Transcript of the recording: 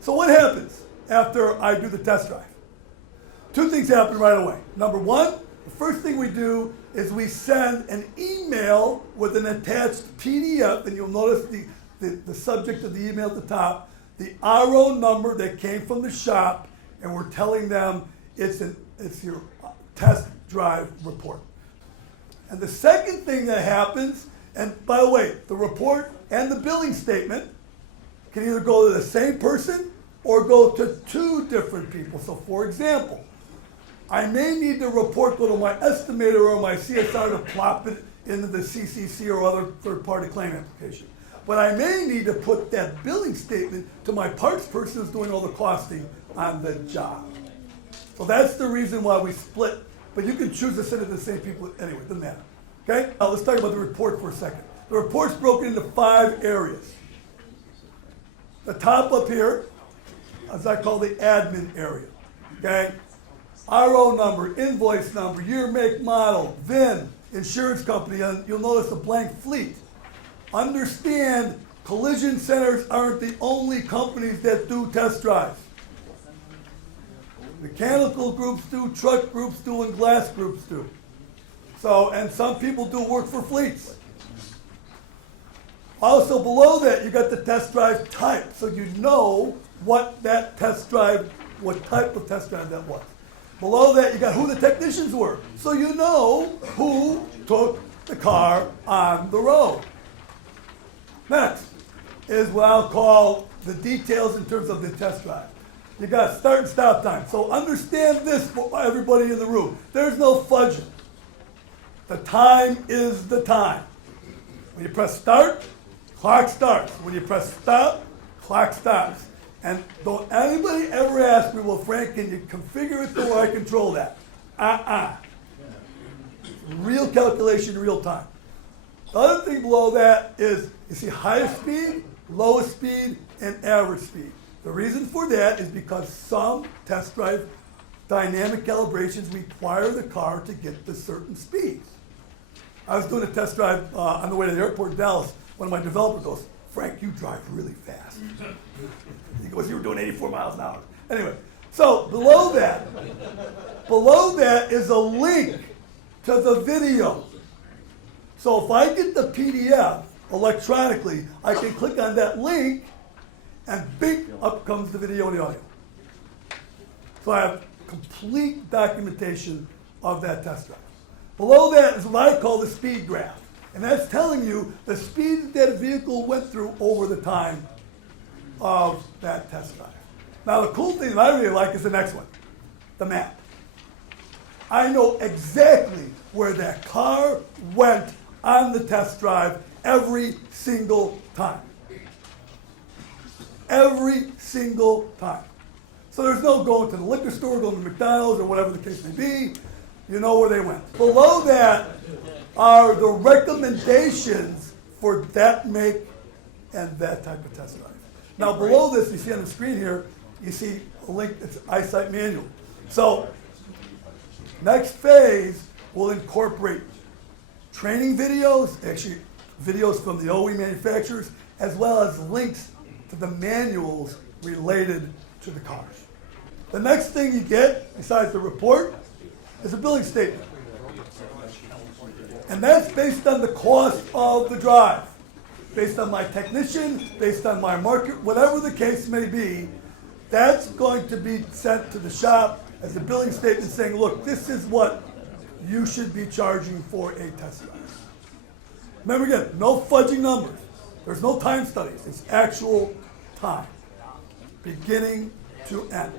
So what happens after I do the test drive? Two things happen right away. Number one, the first thing we do is we send an email with an attached PDF, and you'll notice the subject of the email at the top, the RO number that came from the shop, and we're telling them it's your test drive report. And the second thing that happens, and by the way, the report and the billing statement can either go to the same person or go to two different people. So for example, I may need the report go to my estimator or my CSR to plop it into the CCC or other third-party claim application. But I may need to put that billing statement to my parts person who's doing all the costing on the job. So that's the reason why we split. But you can choose to send it to the same people anyway, doesn't matter. Okay? Now let's talk about the report for a second. The report's broken into 5 areas. The top up here, as I call the admin area. Okay? RO number, invoice number, year, make, model, VIN, insurance company, and you'll notice a blank fleet. Understand, collision centers aren't the only companies that do test drives. Mechanical groups do, truck groups do, and glass groups do. So, and some people do work for fleets. Also below that, you got the test drive type, so you know what that test drive, what type of test drive that was. Below that, you got who the technicians were, so you know who took the car on the road. Next is what I'll call the details in terms of the test drive. You got start and stop time. So understand this for everybody in the room. There's no fudging. The time is the time. When you press start, clock starts. When you press stop, clock stops. And don't anybody ever ask me, well, Frank, can you configure it so I control that? Real calculation, real time. The other thing below that is, you see highest speed, lowest speed, and average speed. The reason for that is because some test drive dynamic calibrations require the car to get to certain speeds. I was doing a test drive on the way to the airport in Dallas. One of my developers goes, Frank, you drive really fast. He goes, you were doing 84 miles an hour. Anyway, so below that is a link to the video. So if I get the PDF electronically, I can click on that link and bing, up comes the video and the audio. So I have complete documentation of that test drive. Below that is what I call the speed graph. And that's telling you the speed that a vehicle went through over the time of that test drive. Now the cool thing that I really like is the next one, the map. I know exactly where that car went on the test drive every single time. Every single time. So there's no going to the liquor store, going to McDonald's, or whatever the case may be. You know where they went. Below that are the recommendations for that make and that type of test drive. Now below this, you see on the screen here, you see a link, it's eyesight manual. So next phase will incorporate training videos, actually videos from the OE manufacturers, as well as links to the manuals related to the cars. The next thing you get, besides the report, is a billing statement. And that's based on the cost of the drive, based on my technician, based on my market, whatever the case may be. That's going to be sent to the shop as a billing statement saying, look, this is what you should be charging for a test drive. Remember again, no fudging numbers. There's no time studies. It's actual time, beginning to end.